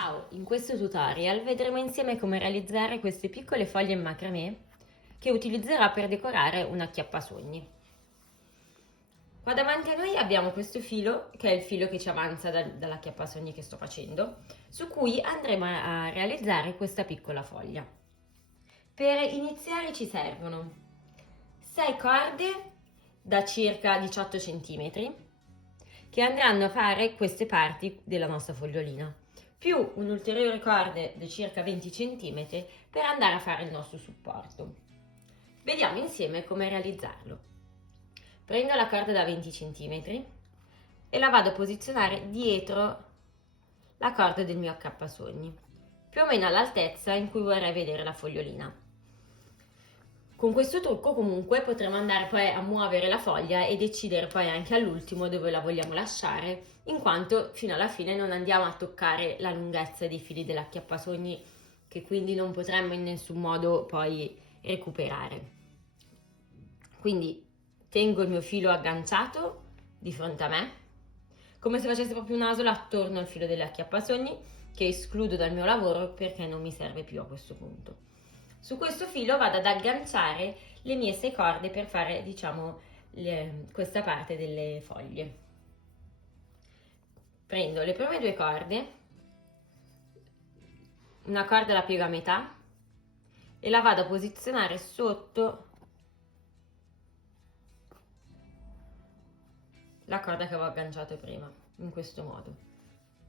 Ciao, in questo tutorial vedremo insieme come realizzare queste piccole foglie in macramè che utilizzerò per decorare un acchiappasogni. Qua davanti a noi abbiamo questo filo, che è il filo che ci avanza dall'acchiappasogni che sto facendo, su cui andremo a realizzare questa piccola foglia. Per iniziare ci servono 6 corde da circa 18 cm che andranno a fare queste parti della nostra fogliolina, più un'ulteriore corda di circa 20 cm per andare a fare il nostro supporto. Vediamo insieme come realizzarlo. Prendo la corda da 20 cm e la vado a posizionare dietro la corda del mio accappasogni, più o meno all'altezza in cui vorrei vedere la fogliolina. Con questo trucco comunque potremo andare poi a muovere la foglia e decidere poi anche all'ultimo dove la vogliamo lasciare, in quanto fino alla fine non andiamo a toccare la lunghezza dei fili dell'acchiappasogni, che quindi non potremmo in nessun modo poi recuperare. Quindi tengo il mio filo agganciato di fronte a me, come se facessi proprio un'asola attorno al filo dell'acchiappasogni, che escludo dal mio lavoro perché non mi serve più a questo punto. Su questo filo vado ad agganciare le mie 6 corde per fare, questa parte delle foglie. Prendo le prime 2 corde, una corda la piego a metà e la vado a posizionare sotto la corda che avevo agganciato prima, in questo modo.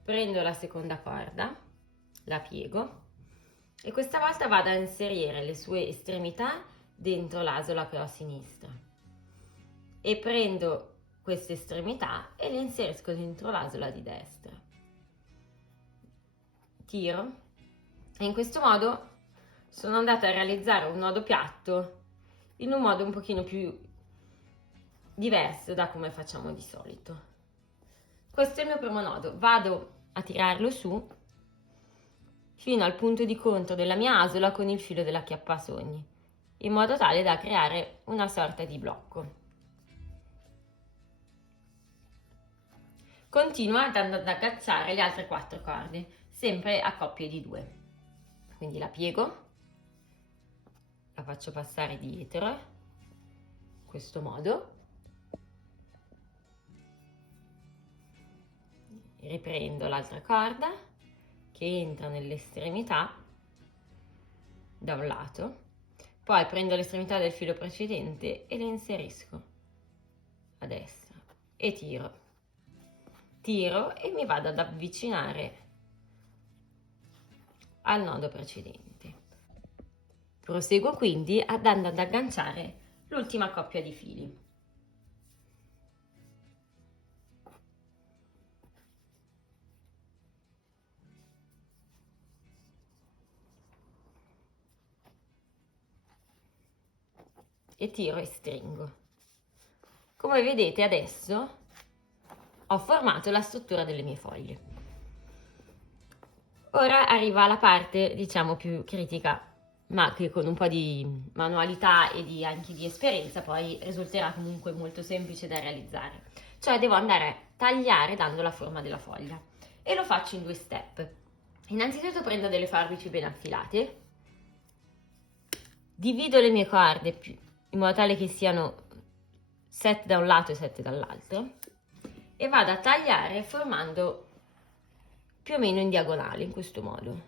Prendo la seconda corda, la piego e questa volta vado a inserire le sue estremità dentro l'asola che ho a sinistra e prendo queste estremità e le inserisco dentro l'asola di destra. Tiro e in questo modo sono andata a realizzare un nodo piatto in un modo un pochino più diverso da come facciamo di solito. Questo è il mio primo nodo, vado a tirarlo su fino al punto di conto della mia asola con il filo dell'acchiappasogni, in modo tale da creare una sorta di blocco. Continuo andando ad agganciare le altre 4 corde, sempre a coppie di 2. Quindi la piego, la faccio passare dietro, in questo modo, riprendo l'altra corda che entra nell'estremità da un lato, poi prendo l'estremità del filo precedente e le inserisco a destra e tiro e mi vado ad avvicinare al nodo precedente. Proseguo quindi andando ad agganciare l'ultima coppia di fili. E tiro e stringo. Come vedete adesso ho formato la struttura delle mie foglie. Ora arriva la parte più critica, ma che con un po' di manualità e anche di esperienza poi risulterà comunque molto semplice da realizzare. Cioè devo andare a tagliare dando la forma della foglia e lo faccio in 2 step. Innanzitutto prendo delle forbici ben affilate, divido le mie corde in modo tale che siano 7 da un lato e 7 dall'altro e vado a tagliare formando più o meno in diagonale, in questo modo.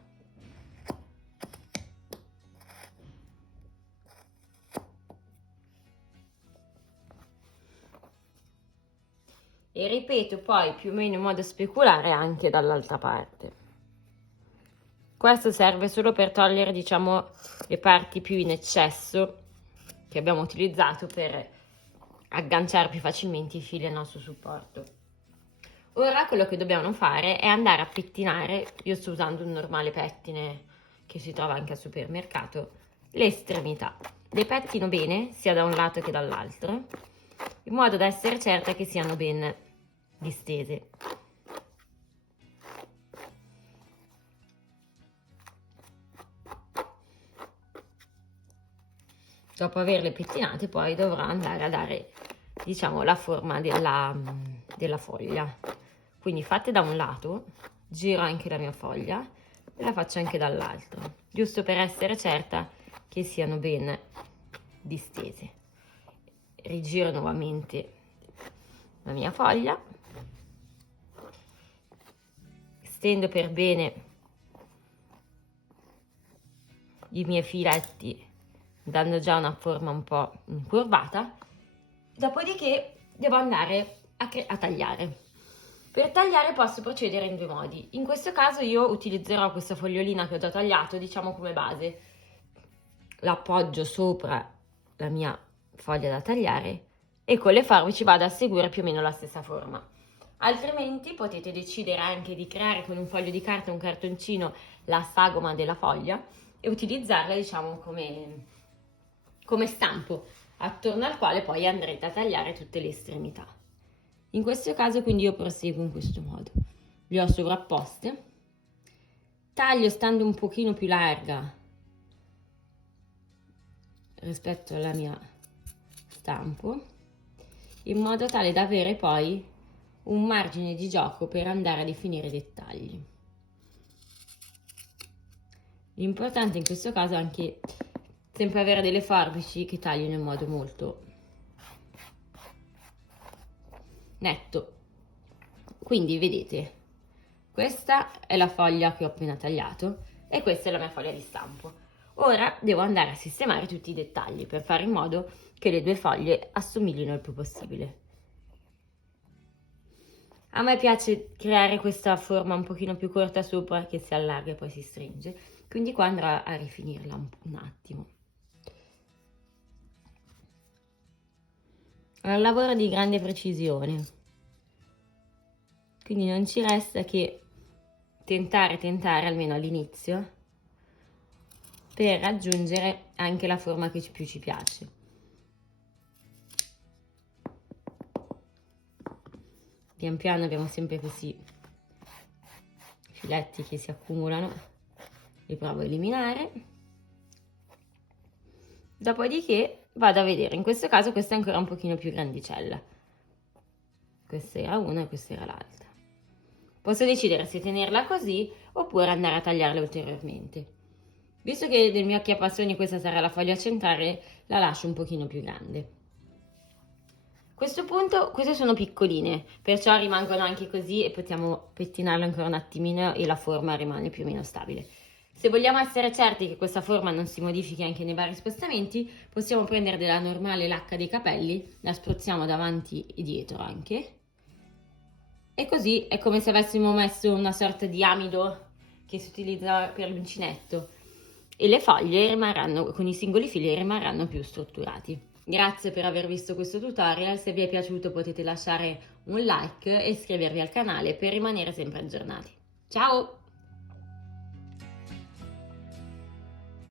E ripeto poi più o meno in modo speculare anche dall'altra parte. Questo serve solo per togliere, le parti più in eccesso che abbiamo utilizzato per agganciare più facilmente i fili al nostro supporto. Ora quello che dobbiamo fare è andare a pettinare, io sto usando un normale pettine che si trova anche al supermercato, le estremità. Le pettino bene sia da un lato che dall'altro, in modo da essere certa che siano ben distese. Dopo averle pettinate poi dovrò andare a dare la forma della foglia. Quindi fatte da un lato giro anche la mia foglia e la faccio anche dall'altro, giusto per essere certa che siano ben distese. Rigiro nuovamente la mia foglia, stendo per bene i miei filetti dando già una forma un po' incurvata, dopodiché devo andare a tagliare. Per tagliare posso procedere in due modi. In questo caso io utilizzerò questa fogliolina che ho già tagliato, diciamo come base, l'appoggio sopra la mia foglia da tagliare e con le forbici vado a seguire più o meno la stessa forma. Altrimenti potete decidere anche di creare con un foglio di carta, un cartoncino, la sagoma della foglia e utilizzarla, diciamo, come stampo, attorno al quale poi andrete a tagliare tutte le estremità. In questo caso quindi io proseguo in questo modo. Le ho sovrapposte, taglio stando un pochino più larga rispetto alla mia stampo, in modo tale da avere poi un margine di gioco per andare a definire i dettagli. L'importante in questo caso è anche sempre avere delle forbici che tagliano in modo molto netto. Quindi vedete, questa è la foglia che ho appena tagliato e questa è la mia foglia di stampo. Ora devo andare a sistemare tutti i dettagli per fare in modo che le due foglie assomiglino il più possibile. A me piace creare questa forma un pochino più corta sopra che si allarga e poi si stringe, quindi qua andrò a rifinirla un attimo. È un lavoro di grande precisione, quindi non ci resta che tentare almeno all'inizio per raggiungere anche la forma che più ci piace. Pian piano abbiamo sempre questi filetti che si accumulano, li provo a eliminare, dopodiché vado a vedere. In questo caso questa è ancora un pochino più grandicella, questa era una e questa era l'altra. Posso decidere se tenerla così oppure andare a tagliarla ulteriormente. Visto che nel mio acchiappasogni questa sarà la foglia centrale, la lascio un pochino più grande. A questo punto queste sono piccoline, perciò rimangono anche così e possiamo pettinarle ancora un attimino e la forma rimane più o meno stabile. Se vogliamo essere certi che questa forma non si modifichi anche nei vari spostamenti, possiamo prendere della normale lacca dei capelli, la spruzziamo davanti e dietro anche, e così è come se avessimo messo una sorta di amido che si utilizza per l'uncinetto e le foglie rimarranno, con i singoli fili rimarranno più strutturati. Grazie per aver visto questo tutorial, se vi è piaciuto potete lasciare un like e iscrivervi al canale per rimanere sempre aggiornati. Ciao!